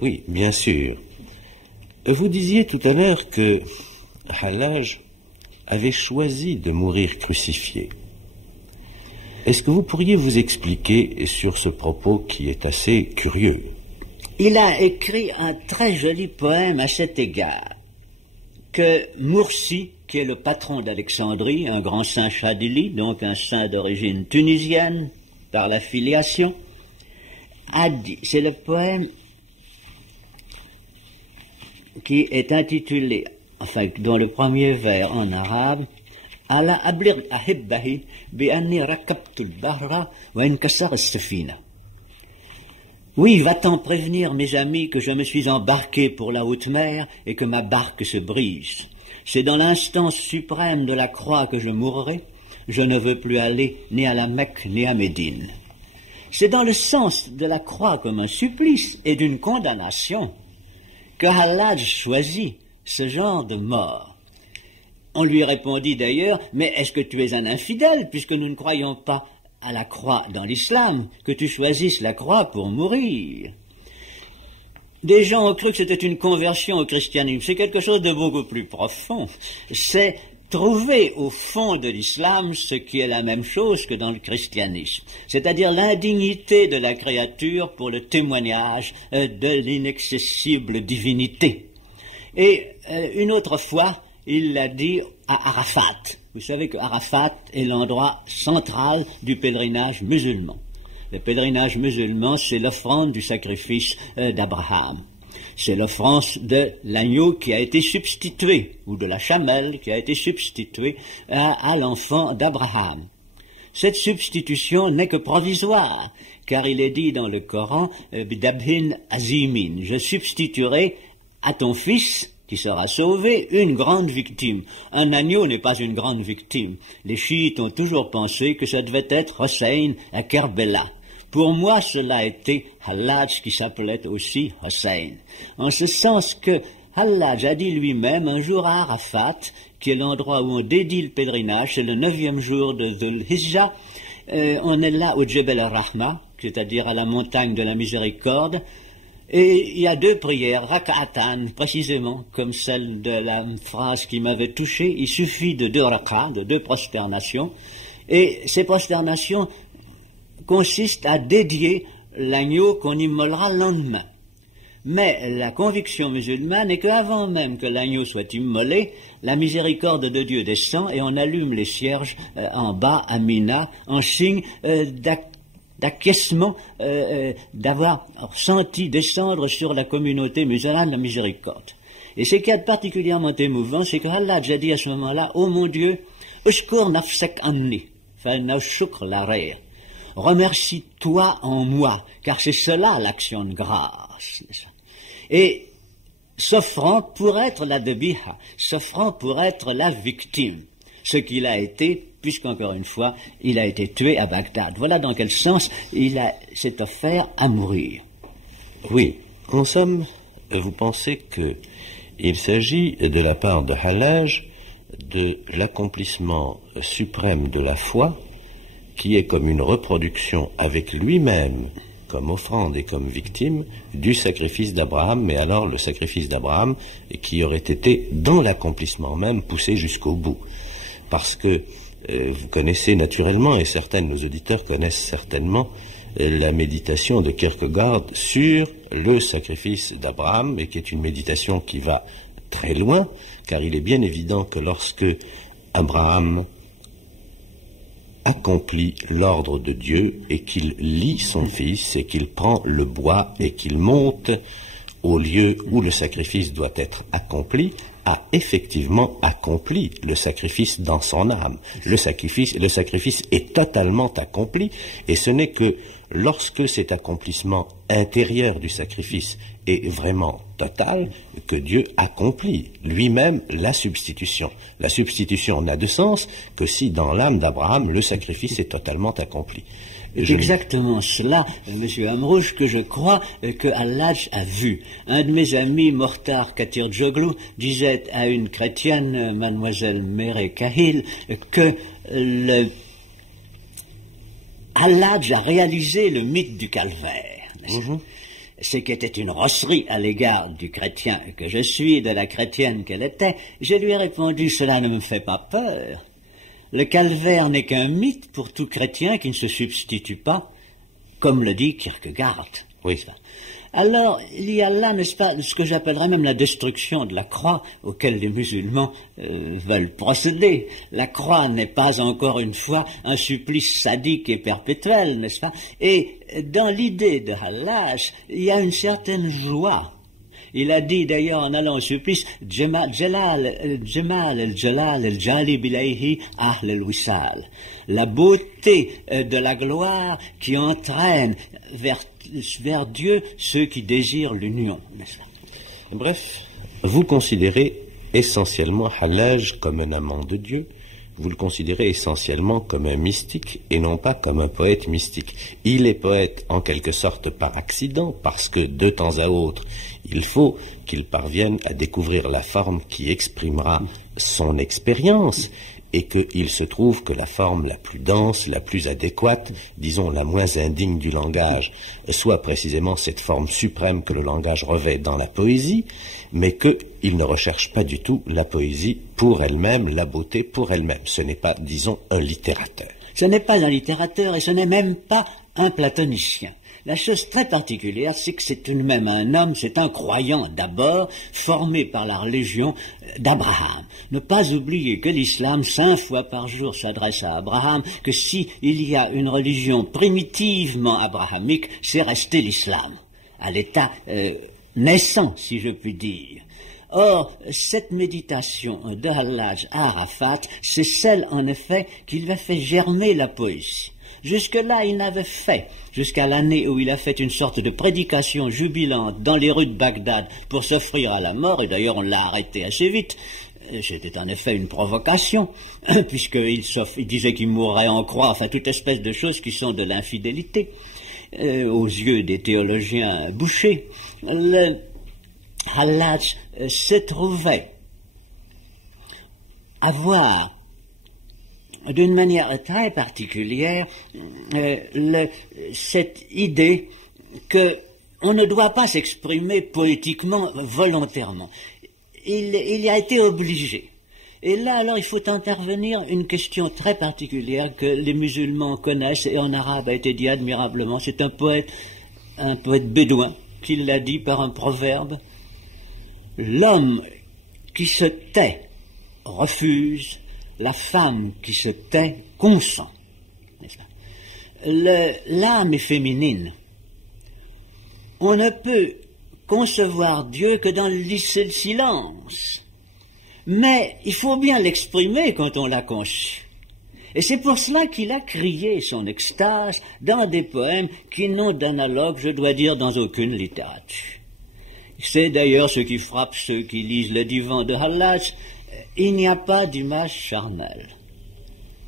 Oui, bien sûr. Vous disiez tout à l'heure que Hallaj avait choisi de mourir crucifié. Est-ce que vous pourriez vous expliquer sur ce propos qui est assez curieux? Il a écrit un très joli poème à cet égard, que Mursi, qui est le patron d'Alexandrie, un grand saint chadili, donc un saint d'origine tunisienne, par la filiation, a dit, c'est le poème qui est intitulé, enfin, dont le premier vers en arabe, Ala ablir ahibbahi bi anni rakabtul bahra wa inkasar as-safina. Oui, va-t'en prévenir mes amis que je me suis embarqué pour la haute mer et que ma barque se brise. C'est dans l'instance suprême de la croix que je mourrai. Je ne veux plus aller ni à la Mecque ni à Médine. C'est dans le sens de la croix comme un supplice et d'une condamnation que Hallaj choisit ce genre de mort. On lui répondit d'ailleurs, mais est-ce que tu es un infidèle, puisque nous ne croyons pas à la croix dans l'islam, que tu choisisses la croix pour mourir? Des gens ont cru que c'était une conversion au christianisme. C'est quelque chose de beaucoup plus profond. C'est trouver au fond de l'islam ce qui est la même chose que dans le christianisme, c'est-à-dire l'indignité de la créature pour le témoignage de l'inaccessible divinité. Et une autre fois, il l'a dit à Arafat. Vous savez que Arafat est l'endroit central du pèlerinage musulman. Le pèlerinage musulman, c'est l'offrande du sacrifice d'Abraham. C'est l'offrande de l'agneau qui a été substitué, ou de la chamelle qui a été substituée à l'enfant d'Abraham. Cette substitution n'est que provisoire, car il est dit dans le Coran, Bidabhin Azimin, je substituerai à ton fils, qui sera sauvé, une grande victime. Un agneau n'est pas une grande victime. Les chiites ont toujours pensé que ça devait être Hossein à Kerbela. Pour moi, cela a été Hallaj qui s'appelait aussi Hossein. En ce sens que Hallaj a dit lui-même un jour à Arafat, qui est l'endroit où on dédie le pèlerinage, c'est le 9e jour de Dhul Hijjah, on est là au Jebel al-Rahma, c'est-à-dire à la montagne de la miséricorde, et il y a 2 prières, raka'atan, précisément, comme celle de la phrase qui m'avait touché. Il suffit de 2 raka'as, de 2 prosternations, et ces prosternations consistent à dédier l'agneau qu'on immolera le lendemain. Mais la conviction musulmane est qu'avant même que l'agneau soit immolé, la miséricorde de Dieu descend et on allume les cierges en bas à Mina, en signe d'acquiescement, d'avoir senti descendre sur la communauté musulmane la miséricorde. Et ce qui est particulièrement émouvant, c'est que Allah a dit à ce moment-là, « Oh mon Dieu, ushkur nafsak anni, fa'inna shukr l'arir. Remercie-toi en moi, car c'est cela l'action de grâce. » Et s'offrant pour être la debiha, s'offrant pour être la victime, ce qu'il a été, puisqu'encore une fois, il a été tué à Bagdad. Voilà dans quel sens il s'est offert à mourir. Oui, en somme, vous pensez qu'il s'agit de la part de Hallaj de l'accomplissement suprême de la foi, qui est comme une reproduction avec lui-même, comme offrande et comme victime, du sacrifice d'Abraham, mais alors le sacrifice d'Abraham qui aurait été dans l'accomplissement même poussé jusqu'au bout. Parce que vous connaissez naturellement, et certains de nos auditeurs connaissent certainement, la méditation de Kierkegaard sur le sacrifice d'Abraham, et qui est une méditation qui va très loin, car il est bien évident que lorsque Abraham accomplit l'ordre de Dieu et qu'il lie son fils et qu'il prend le bois et qu'il monte au lieu où le sacrifice doit être accompli, a effectivement accompli le sacrifice dans son âme. Le sacrifice est totalement accompli, et ce n'est que lorsque cet accomplissement intérieur du sacrifice est vraiment total que Dieu accomplit lui-même la substitution. La substitution n'a de sens que si dans l'âme d'Abraham le sacrifice est totalement accompli. C'est exactement cela, M. Amrouche, que je crois que Hallaj a vu. Un de mes amis, Mortar Katirjoglu, disait à une chrétienne, mademoiselle Mere Kahil, que Hallaj a réalisé le mythe du calvaire. ce qui était une rosserie à l'égard du chrétien que je suis, de la chrétienne qu'elle était, je lui ai répondu, cela ne me fait pas peur. Le calvaire n'est qu'un mythe pour tout chrétien qui ne se substitue pas, comme le dit Kierkegaard. Oui. Alors, il y a là, n'est-ce pas, ce que j'appellerais même la destruction de la croix auquel les musulmans veulent procéder. La croix n'est pas, encore une fois, un supplice sadique et perpétuel, n'est-ce pas? Et dans l'idée de Hallaj, il y a une certaine joie. Il a dit d'ailleurs en allant au supplice, Jamal al-Jalal al-Jali bilayhi ahl al-Wisal. La beauté de la gloire qui entraîne vers Dieu ceux qui désirent l'union. Bref, vous considérez essentiellement Hallaj comme un amant de Dieu, vous le considérez essentiellement comme un mystique et non pas comme un poète mystique. Il est poète en quelque sorte par accident, parce que de temps à autre, il faut qu'il parvienne à découvrir la forme qui exprimera son expérience, et qu'il se trouve que la forme la plus dense, la plus adéquate, disons la moins indigne du langage, soit précisément cette forme suprême que le langage revêt dans la poésie, mais qu'il ne recherche pas du tout la poésie pour elle-même, la beauté pour elle-même. Ce n'est pas, disons, un littérateur. Ce n'est pas un littérateur et ce n'est même pas un platonicien. La chose très particulière, c'est que c'est tout de même un homme, c'est un croyant d'abord, formé par la religion d'Abraham. Ne pas oublier que l'islam, 5 fois par jour, s'adresse à Abraham, que si il y a une religion primitivement abrahamique, c'est resté l'islam, à l'état naissant, si je puis dire. Or, cette méditation de Hallaj à Arafat, c'est celle, en effet, qui lui a fait germer la poésie. Jusque-là, il n'avait fait, jusqu'à l'année où il a fait une sorte de prédication jubilante dans les rues de Bagdad pour s'offrir à la mort, et d'ailleurs on l'a arrêté assez vite. C'était en effet une provocation, puisqu'il disait qu'il mourrait en croix, enfin toute espèce de choses qui sont de l'infidélité, aux yeux des théologiens bouchés. Le Hallaj se trouvait avoir d'une manière très particulière cette idée que on ne doit pas s'exprimer poétiquement volontairement. Il y a été obligé. Et là, alors, il faut intervenir une question très particulière que les musulmans connaissent et en arabe a été dit admirablement. C'est un poète bédouin qui l'a dit par un proverbe. L'homme qui se tait refuse, la femme qui se tait consent. N'est-ce pas? L'âme est féminine. On ne peut concevoir Dieu que dans le silence. Mais il faut bien l'exprimer quand on l'a conçu. Et c'est pour cela qu'il a crié son extase dans des poèmes qui n'ont d'analogue, je dois dire, dans aucune littérature. C'est d'ailleurs ce qui frappe ceux qui lisent le divan de Hallaj. Il n'y a pas d'image charnelle.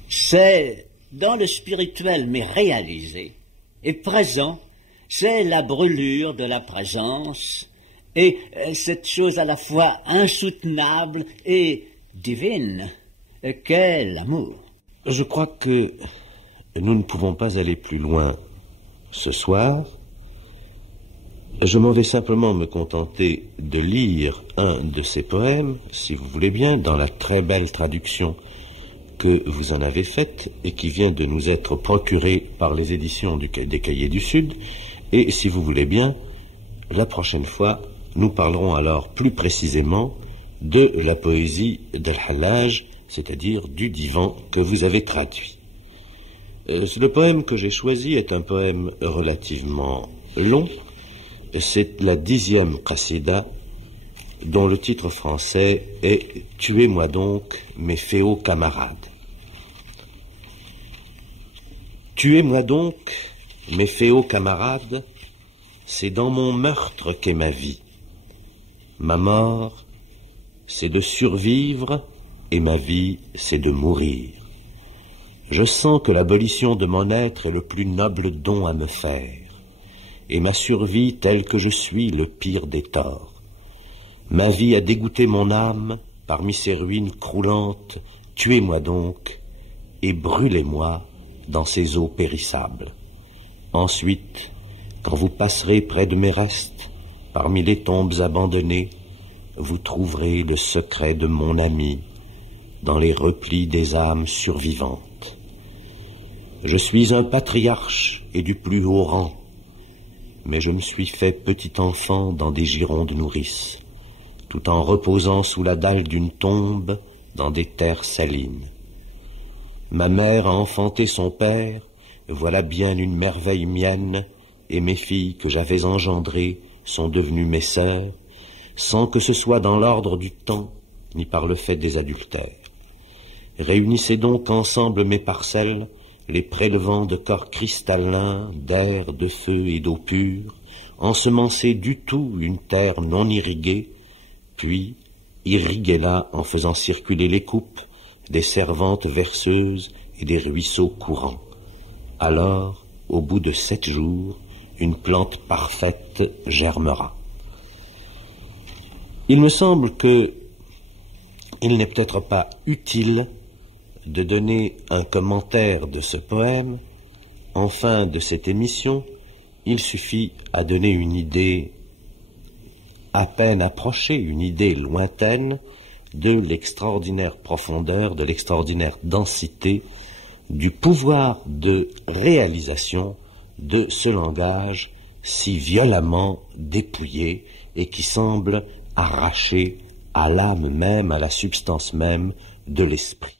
C'est dans le spirituel, mais réalisé et présent, c'est la brûlure de la présence et cette chose à la fois insoutenable et divine qu'est l'amour. Je crois que nous ne pouvons pas aller plus loin ce soir. Je m'en vais simplement me contenter de lire un de ces poèmes, si vous voulez bien, dans la très belle traduction que vous en avez faite et qui vient de nous être procurée par les éditions des Cahiers du Sud. Et si vous voulez bien, la prochaine fois, nous parlerons alors plus précisément de la poésie d'Al-Hallaj, c'est-à-dire du divan que vous avez traduit. Le poème que j'ai choisi est un poème relativement long. C'est la 10e qasida, dont le titre français est « Tuez-moi donc, mes féaux camarades ». Tuez-moi donc, mes féaux camarades, c'est dans mon meurtre qu'est ma vie. Ma mort, c'est de survivre, et ma vie, c'est de mourir. Je sens que l'abolition de mon être est le plus noble don à me faire, et ma survie telle que je suis le pire des torts. Ma vie a dégoûté mon âme parmi ces ruines croulantes, tuez-moi donc, et brûlez-moi dans ces eaux périssables. Ensuite, Quand vous passerez près de mes restes, parmi les tombes abandonnées, vous trouverez le secret de mon ami dans les replis des âmes survivantes. Je suis un patriarche et du plus haut rang, mais je me suis fait petit enfant dans des girons de nourrice, tout en reposant sous la dalle d'une tombe dans des terres salines. Ma mère a enfanté son père, voilà bien une merveille mienne, et mes filles que j'avais engendrées sont devenues mes sœurs, sans que ce soit dans l'ordre du temps, ni par le fait des adultères. Réunissez donc ensemble mes parcelles, les prélevant de corps cristallins, d'air, de feu et d'eau pure, ensemencez du tout une terre non irriguée, puis irriguez-la en faisant circuler les coupes, des servantes verseuses et des ruisseaux courants. Alors, au bout de 7 jours, une plante parfaite germera. Il me semble que il n'est peut-être pas utile de donner un commentaire de ce poème. En fin de cette émission, il suffit à donner une idée à peine approchée, une idée lointaine de l'extraordinaire profondeur, de l'extraordinaire densité, du pouvoir de réalisation de ce langage si violemment dépouillé et qui semble arraché à l'âme même, à la substance même de l'esprit.